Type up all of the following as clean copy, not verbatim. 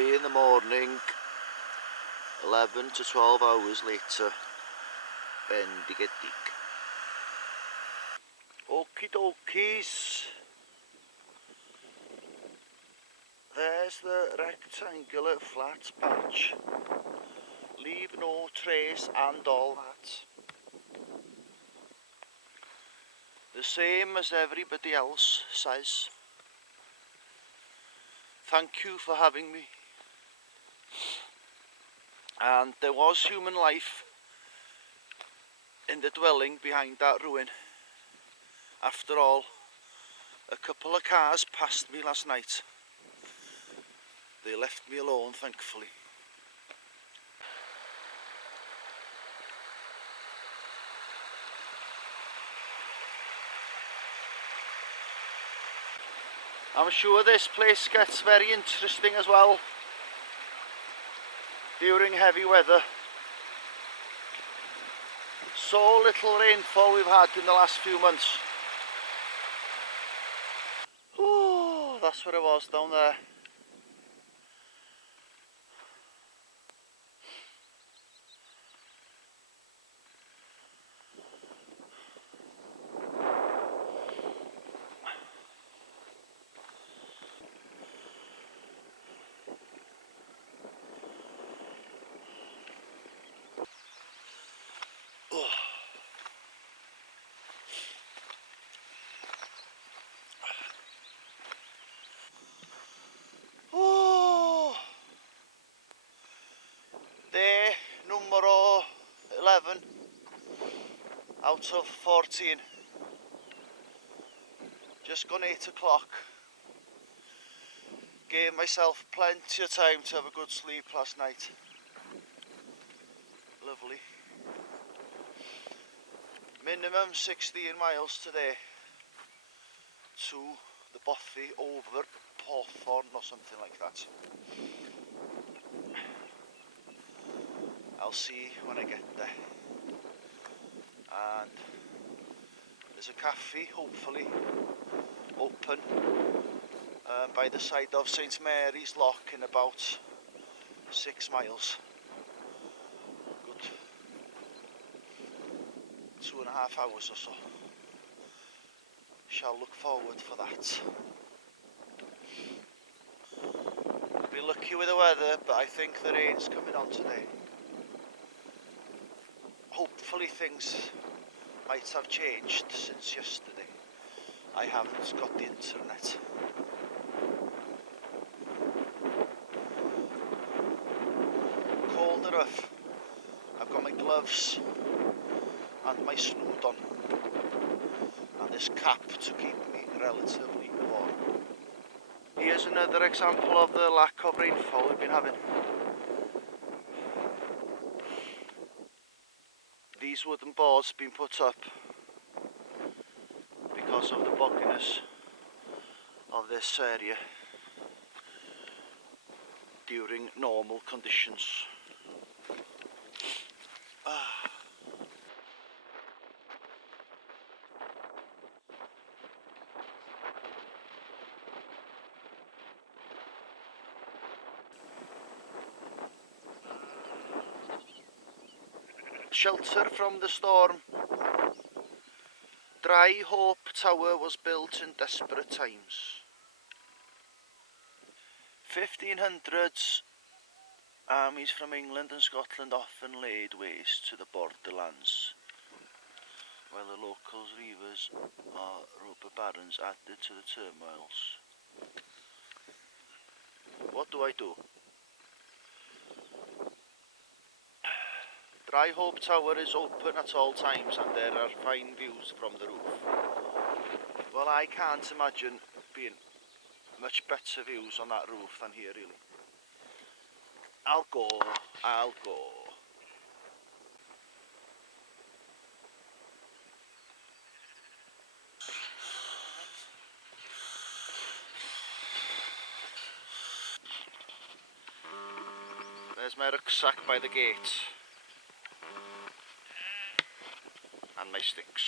Bothy in the morning, 11 to 12 hours later, Bendigedig. Okie dokies. There's the rectangular flat patch. Leave no trace and all that. The same as everybody else says. Thank you for having me. And there was human life in the dwelling behind that ruin. After all, a couple of cars passed me last night. They left me alone, thankfully. I'm sure this place gets very interesting as well during heavy weather. So little rainfall we've had in the last few months. Oh, that's what it was down there. Oh. Oh. Day numero 11 out of 14. Just gone 8 o'clock. Gave myself plenty of time to have a good sleep last night. Lovely. Minimum 16 miles today to the Bothy over Porthorn or something like that. I'll see when I get there. And there's a cafe, hopefully, open by the side of St Mary's Lock in about 6 miles. Good 2.5 hours or so. Shall look forward for that. Be lucky with the weather, but I think the rain's coming on today. Hopefully things might have changed since yesterday. I haven't got the internet. Cold enough. I've got my gloves and my snood on. And this cap to keep me relatively warm. Here's another example of the lack of rainfall we've been having. These wooden boards have been put up because of the bogginess of this area during normal conditions. Shelter from the storm. Dry Hope Tower was built in desperate times. 1500s, armies from England and Scotland often laid waste to the borderlands, while the locals' reavers or robber barons added to the turmoils. What do I do? Dry Hope Tower is open at all times and there are fine views from the roof. Well, I can't imagine being much better views on that roof than here, really. I'll go. There's my rucksack by the gate. And my sticks.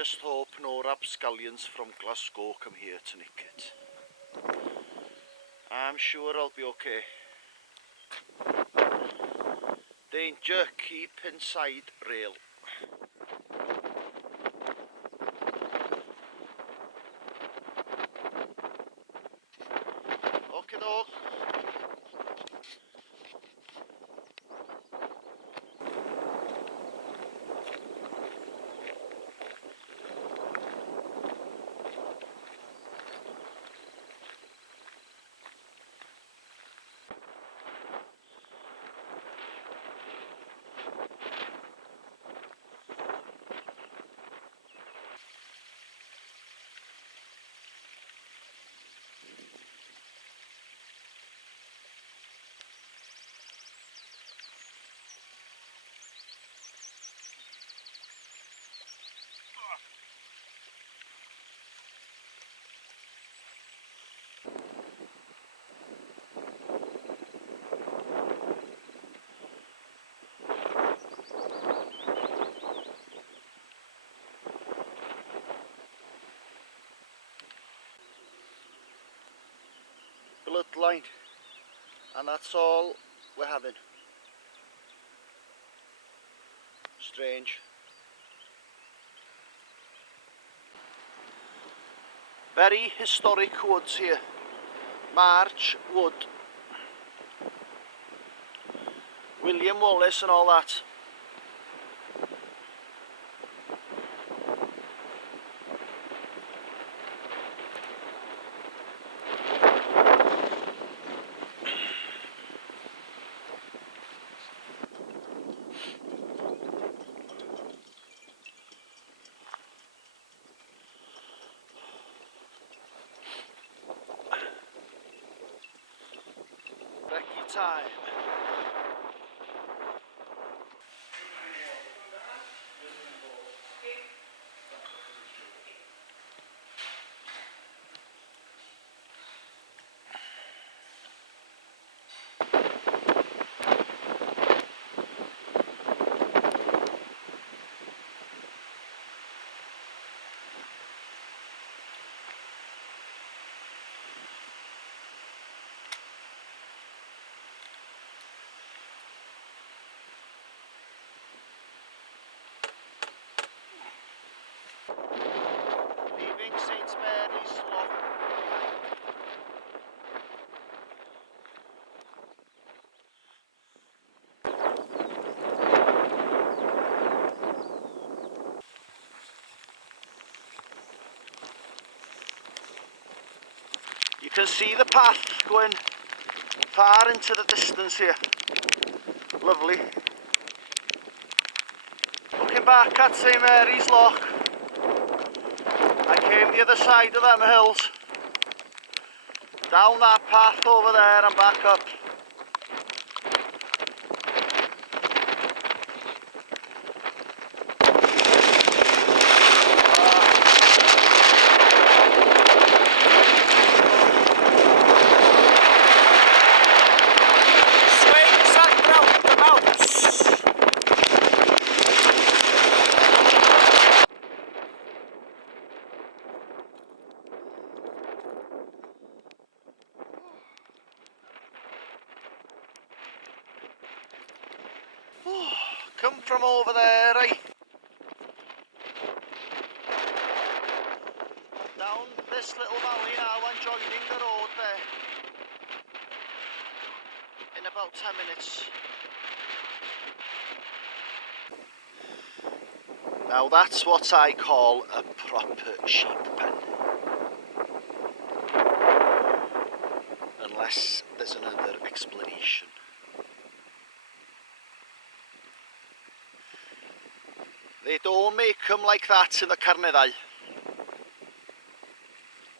just hope no rapscallions from Glasgow come here to nick it. I'm sure I'll be okay. Danger, keep inside rail. Okay, dog. Bloodline, and that's all we're having. Strange. Very historic woods here. March wood. William Wallace and all that. Recce time. Leaving St Mary's Lock behind. You can see the path going far into the distance here. Lovely. Looking back at St Mary's Lock, I came the other side of them hills, down that path over there and back up. Swings and roundabouts. Come from over there, right? Down this little valley now and joining the road there in about 10 minutes. Now that's what I call a proper sheep pen. Unless there's another explanation. They don't make them like that in the Carneddau.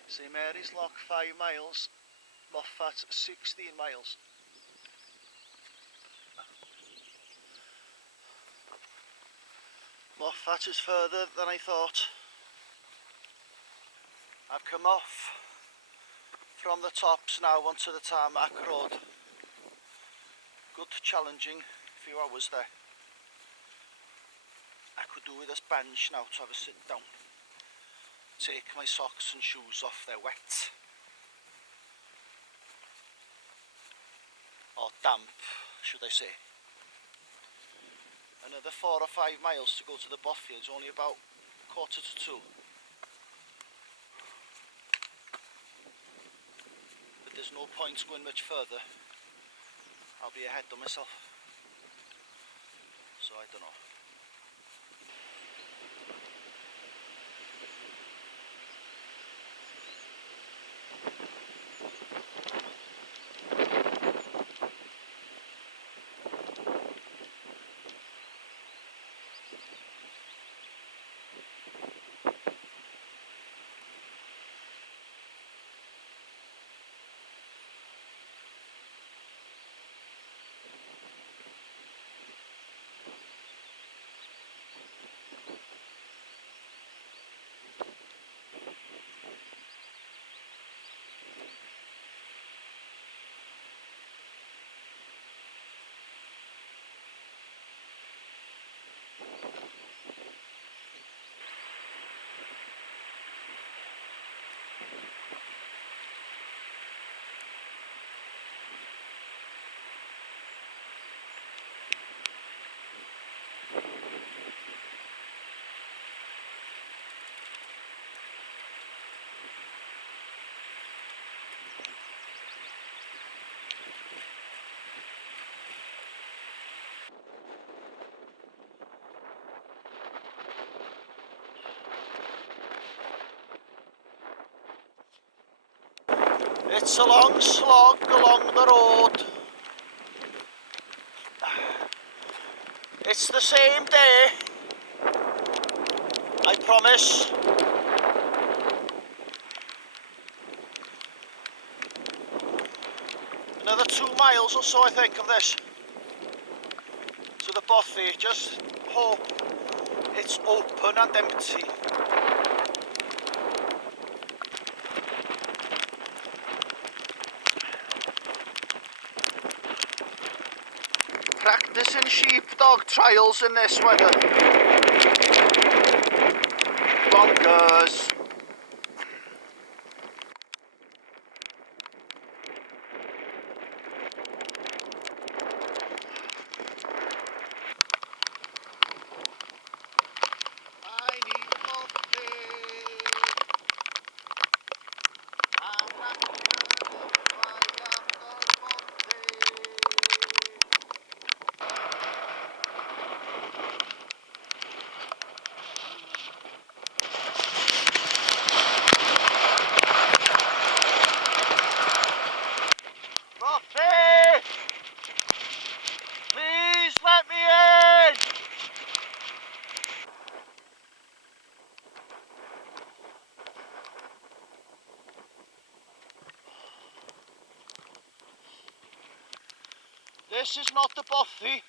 St Mary's Lock 5 miles, Moffat 16 miles. Moffat is further than I thought. I've come off from the tops now onto the tarmac road. Good challenging few hours there. I could do with this bench now to have a sit down. take my socks and shoes off, they're wet. Or damp, should I say. Another 4 or 5 miles to go to the Bothy. It's only about 1:45. But there's no point going much further. I'll be ahead of myself. So I don't know. It's a long slog along the road. It's the same day, I promise. Another 2 miles or so, I think, of this to the Bothy. Just hope it's open and empty. Practicing sheepdog trials in this weather. Bonkers. I need coffee. I'm not gonna fly up the Bothy. Bothy! Please let me in! This is not the Bothy.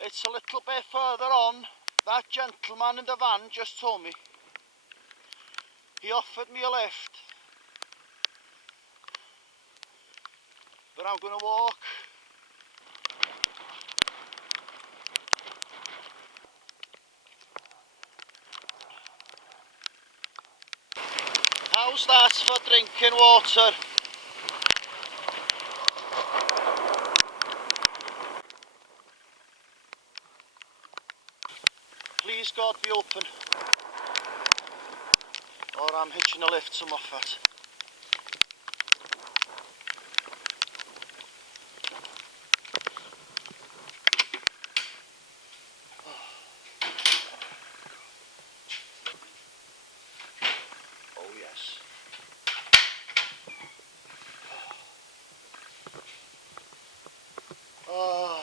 It's a little bit further on. That gentleman in the van just told me. He offered me a lift. But I'm going to walk. How's that for drinking water? Please God be open. Or I'm hitching a lift to Moffat. Oh yes. Oh.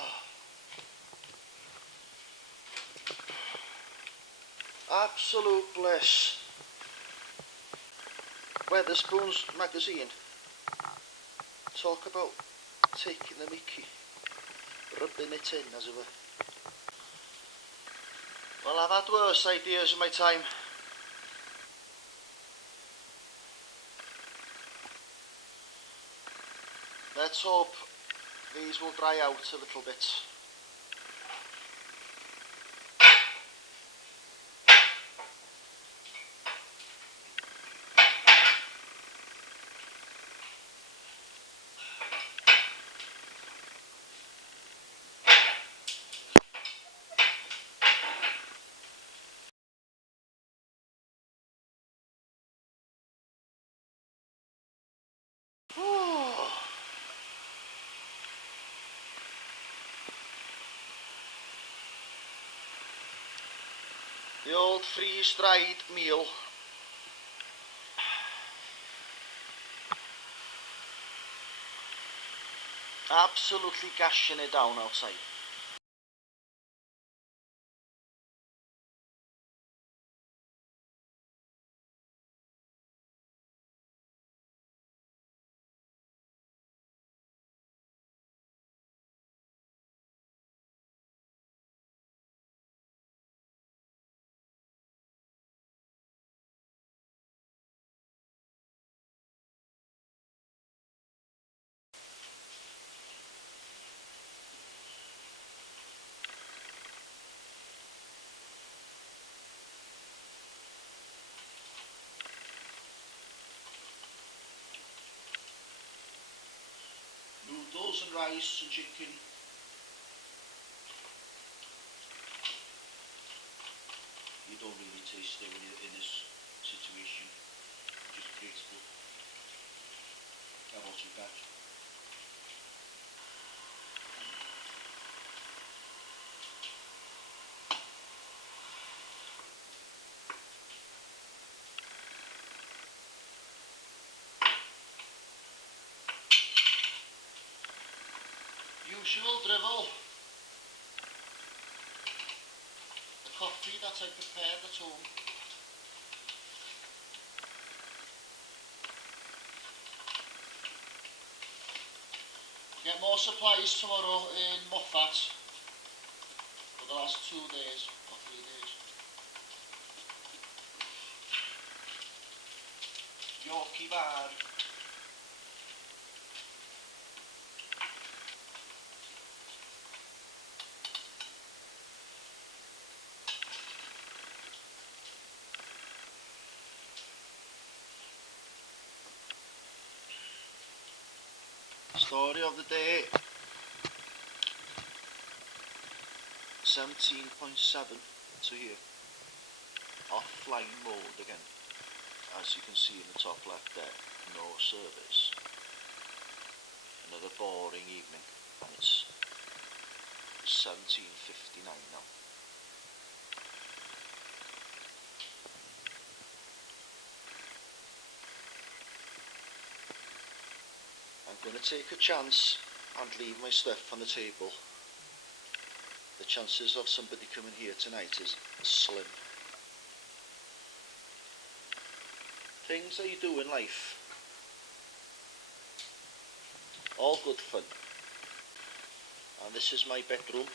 Absolute bliss. Weatherspoon's magazine talk about taking the mickey, rubbing it in as it were. Well, I've had worse ideas in my time. Let's hope these will dry out a little bit. The old freeze-dried meal. Absolutely gashing it down outside. Noodles and rice and chicken. You don't really taste it when you're in this situation. Just grateful. How about you, Pat? Usual drivel. The coffee that I prepared at home. Get more supplies tomorrow in Moffat for the last 2 days or 3 days. Yorkie bar. Story of the day. 17.7 to here. Offline mode again. As you can see in the top left there, no service. Another boring evening, and it's 17:59 now. I'm going to take a chance and leave my stuff on the table. The chances of somebody coming here tonight is slim. Things that you do in life, all good fun. And this is my bedroom.